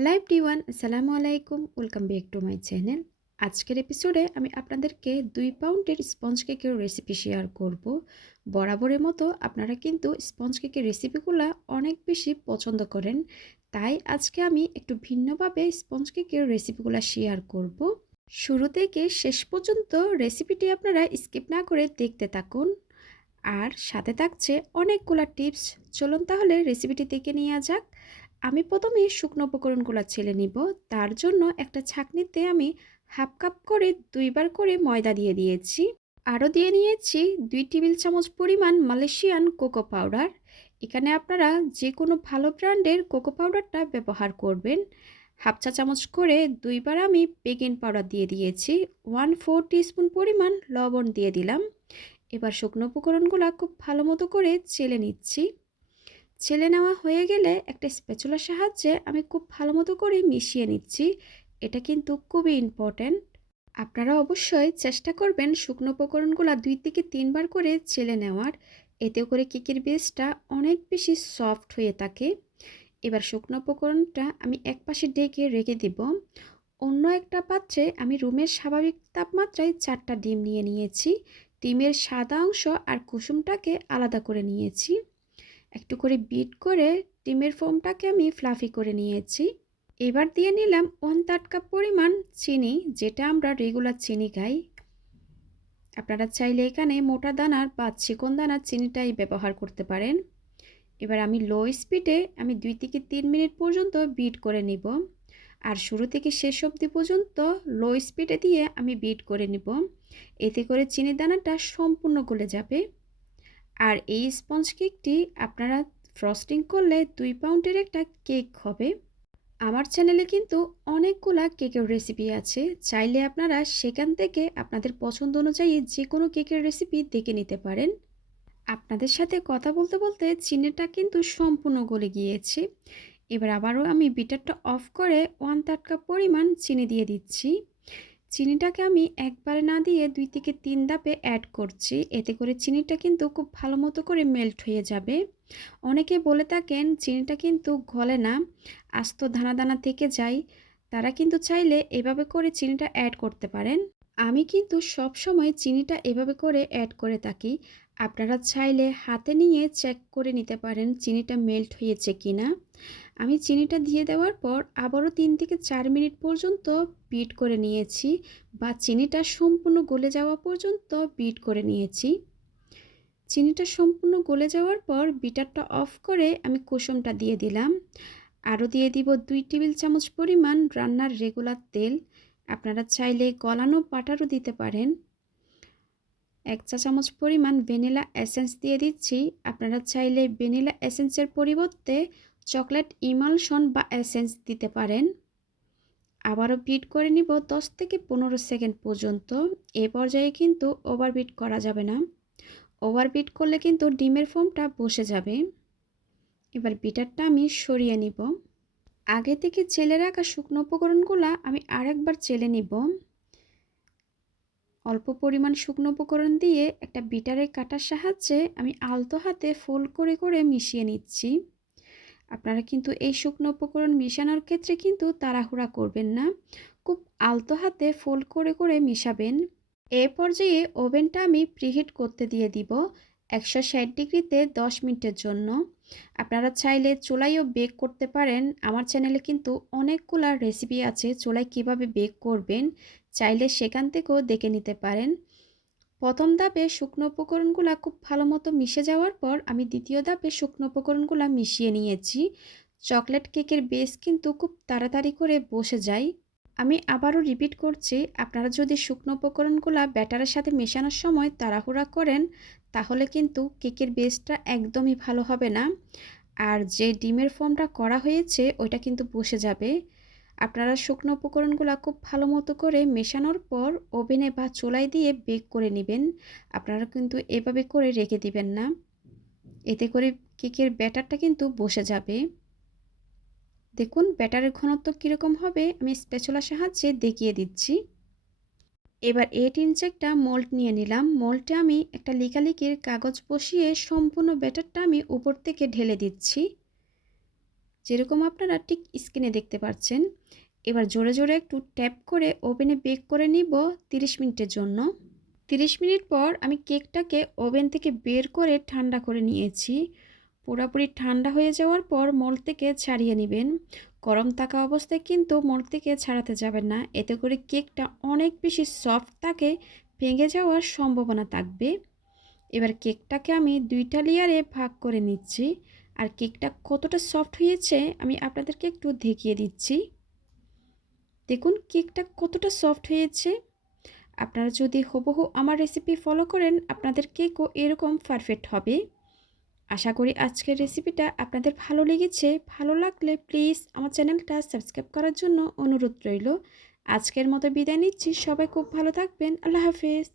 Hello everyone, আসসালামু আলাইকুম। Welcome back to my channel. আজকের এপিসোডে আমি আপনাদেরকে 2 পাউন্ডের স্পঞ্জ কেকের রেসিপি শেয়ার করব। বরাবরের মতো আপনারা কিন্তু স্পঞ্জ কেকের রেসিপিগুলো অনেক বেশি পছন্দ করেন। তাই আজকে আমি একটু ভিন্নভাবে স্পঞ্জ কেকের রেসিপিগুলো শেয়ার করব। শুরু থেকে শেষ পর্যন্ত রেসিপিটি আপনারা স্কিপ না করে দেখতে থাকুন। আর সাথে থাকছে অনেকগুলা টিপস। চলুন তাহলে রেসিপিটি দেখে নেওয়া যাক। আমি প্রথমে শুকনো উপকরণগুলো ছেলে নিব। তার জন্য একটা ছাঁকনিতে আমি হাফ কাপ করে 2 বার করে ময়দা দিয়ে দিয়েছি। আরও দিয়ে নিয়েছি 2 টেবিল চামচ পরিমাণ মালয়েশিয়ান কোকো পাউডার। এখানে আপনারা যে কোনো ভালো ব্র্যান্ডের কোকো পাউডারটা ব্যবহার করবেন। হাফ চা চামচ করে 2 বার আমি বেকিং পাউডার দিয়ে দিয়েছি। 1/4 টিস্পুন পরিমাণ লবণ দিয়ে দিলাম। এবার শুকনো উপকরণগুলো খুব ভালো মতো করে চেলে নিচ্ছি। চেলে নেওয়া হয়ে গেলে একটা স্প্যাচুলার সাহায্যে আমি খুব ভালো মতো করে মিশিয়ে নিচ্ছি। এটা কিন্তু খুবই ইম্পর্ট্যান্ট। আপনারা অবশ্যই চেষ্টা করবেন শুকনো উপকরণগুলো 2 থেকে 3 বার করে চেলে নেওয়ার। এতে করে কেকের বেসটা অনেক বেশি সফট হয়ে থাকে। এবার শুকনো উপকরণটা আমি একপাশে ঢেকে রেখে দিব। অন্য একটা পাত্রে আমি রুমের স্বাভাবিক তাপমাত্রায় 4টা ডিম নিয়ে নিয়েছি। ডিমের সাদা অংশ আর কুসুমটাকে আলাদা করে নিয়েছি। একটু করে বিট করে ডিমের ফোমটাকে আমি ফ্লাফি করে নিয়েছি। এবার দিয়ে নিলাম 1/3 কাপ পরিমাণ চিনি, যেটা আমরা রেগুলার চিনি খাই। আপনারা চাইলে এখানে মোটা দানার বা চিকন দানার চিনিটাই ব্যবহার করতে পারেন। এবার আমি লো স্পিডে 2 থেকে 3 মিনিট পর্যন্ত বিট করে নিব। আর শুরু থেকে শেষ অবধি পর্যন্ত লো স্পিডে দিয়ে আমি বিট করে নিব। এতে করে চিনির দানাটা সম্পূর্ণ গলে যাবে। আর এই স্পঞ্জ কেকটি আপনারা ফ্রস্টিং করলে 2 পাউন্ডের একটা কেক হবে। আমার চ্যানেলে কিন্তু অনেকগুলা কেকের রেসিপি আছে। চাইলে আপনারা সেখান থেকে আপনাদের পছন্দ অনুযায়ী যে কোনো কেকের রেসিপি দেখে নিতে পারেন। আপনাদের সাথে কথা বলতে বলতে চিনিটা কিন্তু সম্পূর্ণ গলে গিয়েছে। এবার আবারও আমি বিটারটা অফ করে 1/3 কাপ পরিমাণ চিনি দিয়ে দিচ্ছি। চিনিটাকে আমি একবারে না দিয়ে 2 থেকে 3 ধাপে অ্যাড করছি। এতে করে চিনিটা কিন্তু খুব ভালো মতো করে মেল্ট হয়ে যাবে। অনেকে বলে থাকেন চিনিটা কিন্তু গলে না, আস্ত দানা দানা থেকে যায়। তারা কিন্তু চাইলে এভাবে করে চিনিটা অ্যাড করতে পারেন। আমি কিন্তু সব সময় চিনিটা এভাবে করে অ্যাড করে থাকি। আপনারা চাইলে হাতে নিয়ে চেক করে নিতে পারেন চিনিটা মেল্ট হয়েছে কিনা। আমি চিনিটা দিয়ে দেওয়ার পর আবারও 3 থেকে 4 মিনিট পর্যন্ত বিট করে নিয়েছি, বা চিনিটা সম্পূর্ণ গলে যাওয়া পর্যন্ত বিট করে নিয়েছি। চিনিটা সম্পূর্ণ গলে যাওয়ার পর বিটারটা অফ করে আমি কুসুমটা দিয়ে দিলাম। আরও দিয়ে দিব 2 টেবিল চামচ পরিমাণ রান্নার রেগুলার তেল। আপনারা চাইলে গলানো বাটারও দিতে পারেন। 1 চা চামচ পরিমাণ ভ্যানিলা এসেন্স দিয়ে দিচ্ছি। আপনারা চাইলে ভ্যানিলা এসেন্সের পরিবর্তে চকলেট ইমালশন বা এসেন্স দিতে পারেন। আবারও বিট করে নিব 10 থেকে 15 সেকেন্ড পর্যন্ত। এ পর্যায়ে কিন্তু ওভারবিট করা যাবে না। ওভারবিট করলে কিন্তু ডিমের ফোমটা বসে যাবে। এবার বিটারটা আমি সরিয়ে নিব। আগে থেকে চেলে রাখা শুকনো উপকরণগুলো আমি আরেকবার চেলে নিব। অল্প পরিমাণ শুকনো উপকরণ দিয়ে একটা বিটারের কাটার সাহায্যে আমি আলতো হাতে ফোল্ড করে করে মিশিয়ে নিচ্ছি। আপনারা কিন্তু এই শুকনো উপকরণ মিশানোর ক্ষেত্রে কিন্তু তাড়াহুড়া করবেন না। খুব আলতো হাতে ফোল্ড করে করে মিশাবেন। এ পর্যায়ে ওভেনটা আমি প্রিহিট করতে দিয়ে দিব 160 ডিগ্রিতে 10 মিনিটের জন্য। আপনারা চাইলে চুলায়ও বেক করতে পারেন। আমার চ্যানেলে কিন্তু অনেকগুলো রেসিপি আছে চুলায় কিভাবে বেক করবেন, চাইলে সেখান থেকেও দেখে নিতে পারেন। প্রথম ধাপে শুকনো উপকরণগুলো খুব ভালো মতো মিশে যাওয়ার পর আমি দ্বিতীয় ধাপে শুকনো উপকরণগুলো মিশিয়ে নিয়েছি। চকলেট কেকের বেস কিন্তু খুব তাড়াতাড়ি করে বসে যায়। আমি আবারও রিপিট করছি, আপনারা যদি শুকনো উপকরণগুলো ব্যাটারের সাথে মেশানোর সময় তাড়াহুড়া করেন, তাহলে কিন্তু কেকের বেসটা একদমই ভালো হবে না। আর যে ডিমের ফর্মটা করা হয়েছে ওইটা কিন্তু বসে যাবে। আপনারা শুকনো উপকরণগুলো খুব ভালো মতো করে মেশানোর পর ওভেনে বা চুলায় দিয়ে বেক করে নেবেন। আপনারা কিন্তু এভাবে করে রেখে দিবেন না, এতে করে কেকের ব্যাটারটা কিন্তু বসে যাবে। দেখুন ব্যাটারের ঘনত্ব কীরকম হবে আমি স্প্যাচুলার সাহায্যে দেখিয়ে দিচ্ছি। এবার 8 ইঞ্চি একটা মোল্ড নিয়ে নিলাম। মোল্ডে আমি একটা লিকালিকির কাগজ বসিয়ে সম্পূর্ণ ব্যাটারটা আমি উপর থেকে ঢেলে দিচ্ছি। যেরকম আপনারা ঠিক স্ক্রিনে দেখতে পাচ্ছেন। এবার জোরে জোরে একটু ট্যাপ করে ওভেনে বেক করে নিব 30 মিনিটের জন্য। 30 মিনিট পর আমি কেকটাকে ওভেন থেকে বের করে ঠান্ডা করে নিয়েছি। পুরোপুরি ঠান্ডা হয়ে যাওয়ার পর মোল্ড থেকে ছাড়িয়ে নেবেন। গরম থাকা অবস্থায় কিন্তু মোল্ড থেকে ছাড়াতে যাবেন না, এতে করে কেকটা অনেক বেশি সফট থাকে, ভেঙে যাওয়ার সম্ভাবনা থাকবে। এবার কেকটাকে আমি 2টা লেয়ারে ভাগ করে নিচ্ছি। আর কেকটা কতটা সফট হয়েছে আমি আপনাদেরকে একটু দেখিয়ে দিচ্ছি। দেখুন কেকটা কতটা সফট হয়েছে। আপনারা যদি হুবহু আমার রেসিপি ফলো করেন আপনাদের কেকও এরকম পারফেক্ট হবে। আশা করি আজকের রেসিপিটা আপনাদের ভালো লেগেছে। ভালো লাগলে প্লিজ আমার চ্যানেলটা সাবস্ক্রাইব করার জন্য অনুরোধ রইল। আজকের মতো বিদায় নিচ্ছি। সবাই খুব ভালো থাকবেন। আল্লাহ হাফেজ।